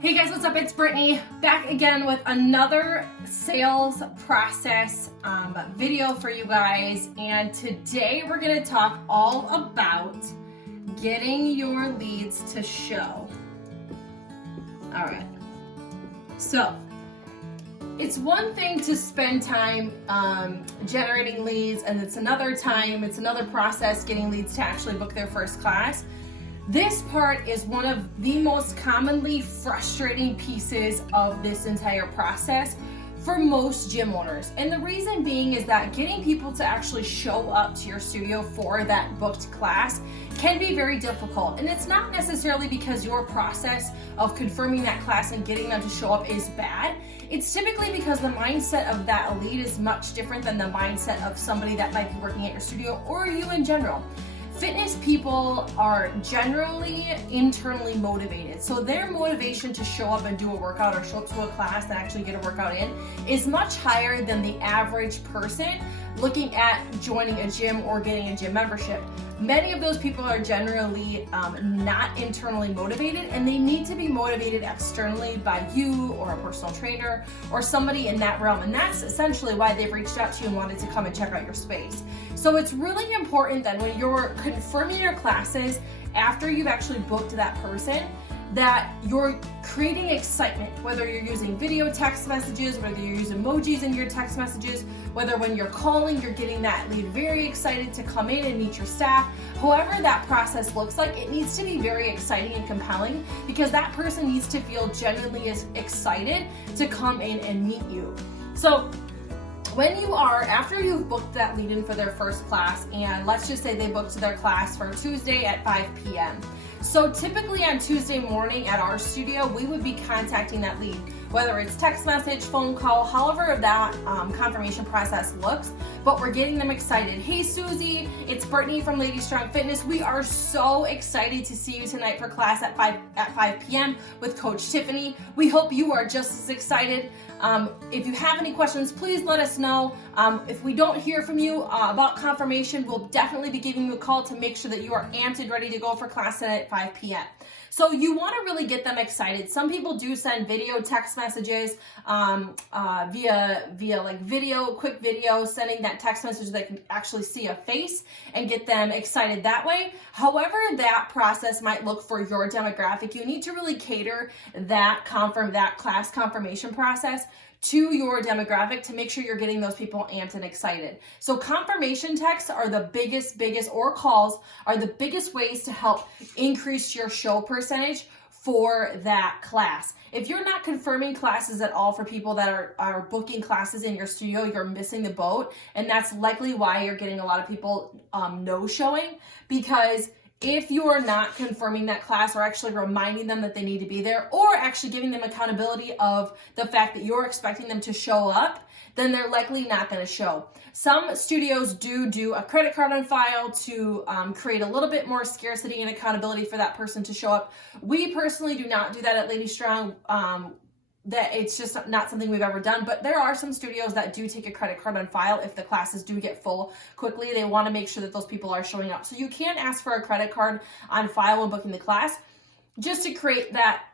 Hey guys, what's up? It's Brittany back again with another sales process video for you guys. And today we're going to talk all about getting your leads to show. All right. So it's one thing to spend time generating leads, and it's another process getting leads to actually book their first class. This part is one of the most commonly frustrating pieces of this entire process for most gym owners. And the reason being is that getting people to actually show up to your studio for that booked class can be very difficult. And it's not necessarily because your process of confirming that class and getting them to show up is bad. It's typically because the mindset of that lead is much different than the mindset of somebody that might be working at your studio or you in general. Fitness people are generally internally motivated. So their motivation to show up and do a workout or show up to a class and actually get a workout in is much higher than the average person looking at joining a gym or getting a gym membership. Many of those people are generally not internally motivated, and they need to be motivated externally by you or a personal trainer or somebody in that realm. And that's essentially why they've reached out to you and wanted to come and check out your space. So it's really important that when you're confirming your classes after you've actually booked that person, that you're creating excitement, whether you're using video text messages, whether you're using emojis in your text messages, whether when you're calling, you're getting that lead very excited to come in and meet your staff. However that process looks like, it needs to be very exciting and compelling because that person needs to feel genuinely as excited to come in and meet you. So after you've booked that lead in for their first class, and let's just say they booked their class for Tuesday at 5 p.m. So typically on Tuesday morning at our studio, we would be contacting that lead, whether it's text message, phone call, however that confirmation process looks, but we're getting them excited. Hey Susie, it's Brittany from Lady Strong Fitness. We are so excited to see you tonight for class at 5 p.m. with Coach Tiffany. We hope you are just as excited. If you have any questions, please let us know. If we don't hear from you about confirmation, we'll definitely be giving you a call to make sure that you are amped and ready to go for class at 5 p.m. So you want to really get them excited. Some people do send video text messages via like video, quick video, sending that text message that can actually see a face and get them excited that way. However that process might look for your demographic, you need to really cater that class confirmation process to your demographic to make sure you're getting those people amped and excited. So confirmation texts are the biggest, or calls are the biggest ways to help increase your show percentage for that class. If you're not confirming classes at all for people that are booking classes in your studio, you're missing the boat. And that's likely why you're getting a lot of people no-showing, because if you're not confirming that class or actually reminding them that they need to be there or actually giving them accountability of the fact that you're expecting them to show up, then they're likely not going to show. Some studios do a credit card on file to create a little bit more scarcity and accountability for that person to show up. We personally do not do that at Lady Strong. That it's just not something we've ever done, but there are some studios that do take a credit card on file if the classes do get full quickly. They want to make sure that those people are showing up. So you can ask for a credit card on file when booking the class just to create that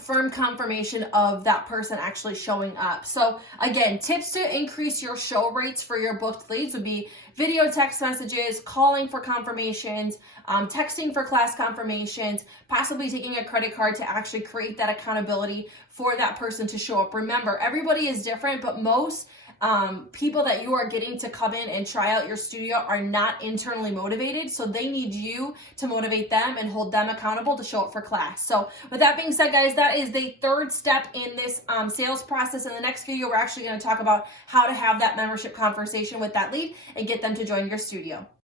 firm confirmation of that person actually showing up. So again, tips to increase your show rates for your booked leads would be video text messages, calling for confirmations, texting for class confirmations, possibly taking a credit card to actually create that accountability for that person to show up. Remember, everybody is different, but most people that you are getting to come in and try out your studio are not internally motivated, so they need you to motivate them and hold them accountable to show up for class. So with that being said, guys, that is the third step in this sales process. In the next video, we're actually going to talk about how to have that membership conversation with that lead and get them to join your studio.